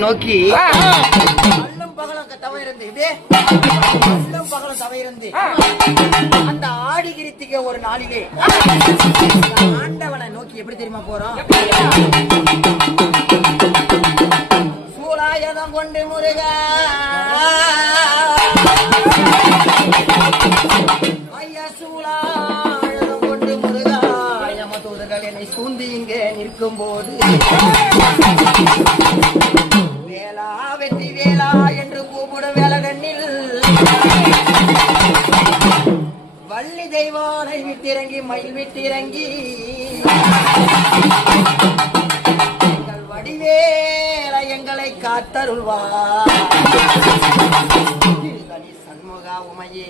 நோக்கி பகலும் பகலும் தவையிருந்து பகலும் தவையிருந்து அந்த ஆடிகிரித்திக ஒரு நாளிலே ஆண்டவனை நோக்கி எப்படி தெரியுமா போறோம்? சூலாயுதம் கொண்டு முருகா ஐயா சூலாயுதம் கொண்டு முருகா யமதூதர்கள் என்னை சூழ்ந்து இங்கே நிற்கும் போது வேளா வெற்றி வேளா என்று கூப்பிடும் வேலகண்ணில் வள்ளி தெய்வானை விட்டிறங்கி மயில் விட்டிறங்கி எங்கள் வடிவேல எங்களை காத்தருள்வார். சண்முகா உமையே